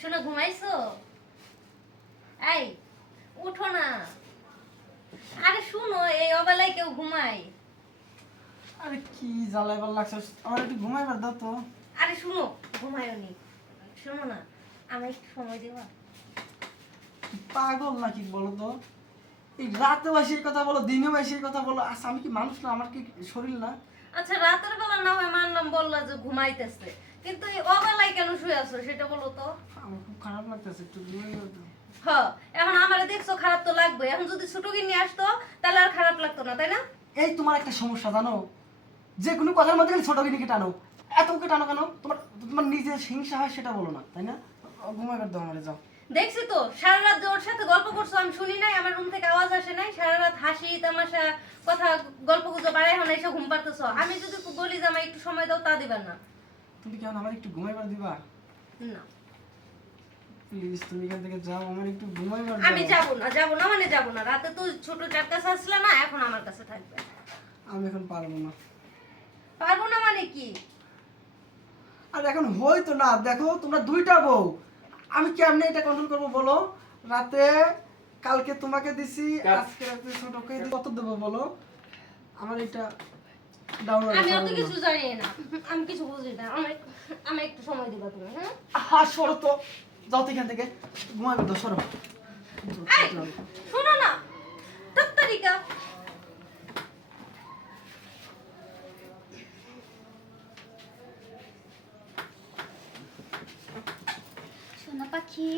শোনো ঘুমাইছো? এই উঠো না। আরে শুনো এই অবেলায় কেউ ঘুমায়। আরে কি জ্বালাইবার লাগছে আমার একটু ঘুমাইবার দাও তো। আরে শুনো ঘুমায়ও নি শোনো না আমার একটু সময় দেওয়া পাগল নাকি বলো তো এই রাতে বসে এই কথা বলো দিনে বসে এই কথা বলো। আচ্ছা আমি কি মানুষ না? আমার কি শরীর না? আচ্ছা রাতের বেলা না হয় মানলাম বললা যে ঘুমাইতেছে। কিন্তু অবেলায় কেন শুয়ে আছো সেটা বলো তো? আমার খুব খারাপ লাগতেছে একটু ঘুমাইবার দাও হ এখন আমারে দেখছ খারাপ তো লাগবে। এখন যদি ছোট নিয়ে আসতো তাহলে আর খারাপ লাগতো না তাই না? এই তোমার একটা সমস্যা জানো? যে কোনো কথার মধ্যে খালি ছোট কিনিকে টানো। এত ওকে টানো কেন? তোমার তোমার নিজের হিংসা হয় সেটা বলো না তাই না? ঘুমাইবার দাও আমারে যাও। দেখছি তো সারা রাত ওর সাথে গল্প করছ আমি শুনি নাই আমার রুম থেকে আওয়াজ আসে নাই সারা রাত হাসি তামাশা কথা গল্প গুজব আর এখন এসে ঘুম পারতেছো আমি যদি বলি যে আমার একটু সময় দাও তা দিবেন না। তুমি কেমন আমার একটু ঘুমাইবার দিবা? না। প্লিজ তুমি এখান থেকে যাও আমার একটু ঘুমাইবার আমি যাব না যাব না মানে যাব না। রাতে তো ছোট চার কাছে আসলে না এখন আমার কাছে থাকবে। আমি এখন পারব না। পারব না মানে কি? আর এখন হয়তো না দেখো তোমরা দুইটা বউ। আমি কেমনে এটা কন্ট্রোল করব বলো? রাতে কালকে তোমাকে দিছি আজকে রাতে ছোটকে কত দেবো বলো? আমার এটা আমি অত কিছু জানি না। আমি কিছু বুঝি না। আমার আমি একটু সময় দিবা তুমি হ্যাঁ? হা সরো তো। যাও তো এখান থেকে। ঘুমাবে তো সরো। শোনো না। তাত্তারিকা সোনা পাখি।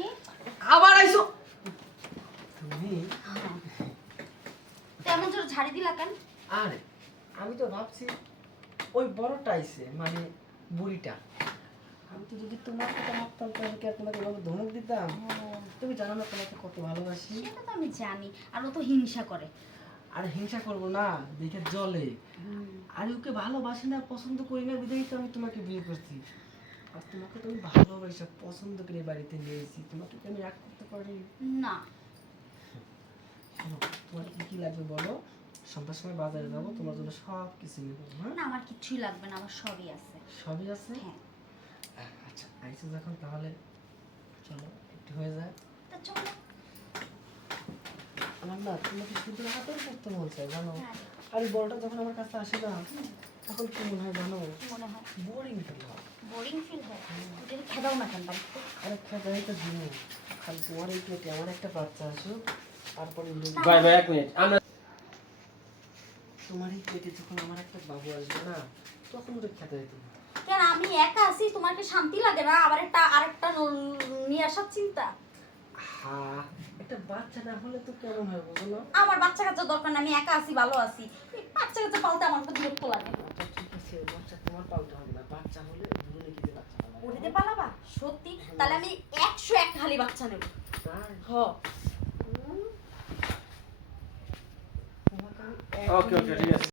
আবার আইসো। তুমি? তেমন জোর ঝাড়ি দিলা কেন? আরে। আমি তো ভাবছি ওই বড়টা আইছে মানে বুড়িটা। আমি তো যদি তোমার কথা ভাবতাম তাহলে কি আর তোমাকে এভাবে ধমক দিতাম? তুমি জানো না তোমাকে কত ভালোবাসি। সেটা তো আমি জানি আর ও তো হিংসা করে। আর হিংসা করব না দেখে জলে আর ওকে ভালোবাসি না পছন্দ করি না বিধাই তো আমি তোমাকে বিয়ে করছি। আর তোমাকে তো আমি ভালোবাসা পছন্দ করে বাড়িতে নিয়ে এসেছি। তোমাকে কি আমি রাগ করতে পারি? না। তোমার কি কি লাগবে বলো? সন্ধ্যার সময় বাজারে যাব তোমার জন্য সব কিছু নেব হ্যাঁ? না আমার কিছুই লাগবে না আমার সবই আছে। সবই আছে? হ্যাঁ। আচ্ছা আইসো যখন তাহলে চলো একটু হয়ে যায়। তা চলো। আমার না তোমাকে শুধু হাতের করতে মন চায় জানো? হ্যাঁ, আর বড়টা যখন আমার কাছে আসে না তখন কি মনে হয় জানো? মনে হয়? বোরিং ফিল হয়। বোরিং ফিল হয়? তুমি যদি খেদাও না কেন বাড়িতে? আরে খেদাই তো দিন খালি তোমার এই পেটে আমার একটা বাচ্চা আসুক তারপরে ভাই ভাই এক মিনিট। আমরা তোমার এই পেটে যখন আমার একটা বাবু আসবে না তখন ওটা খেদাই তুমি কেন আমি একা আছি? তোমার কি শান্তি লাগে না? আবার একটা আরেকটা নিয়ে আসার চিন্তা? হা একটা বাচ্চা না হলে তো কেমন হয় না? আমার বাচ্চা কাচ্চা দরকার না আমি একা আছি ভালো আছি। বাচ্চা কাচ্চা পালতে আমার তো বিরক্ত লাগে। আচ্ছা ঠিক আছে বাচ্চা তোমার পালতে হবে না। বাচ্চা হলে দুজনে কি বাচ্চা পালা ওরে পালাবা? সত্যি? তাহলে আমি একশো এক খালি বাচ্চা নেব। হ তোমাকে আমি ওকে ওকে ঠিক আছে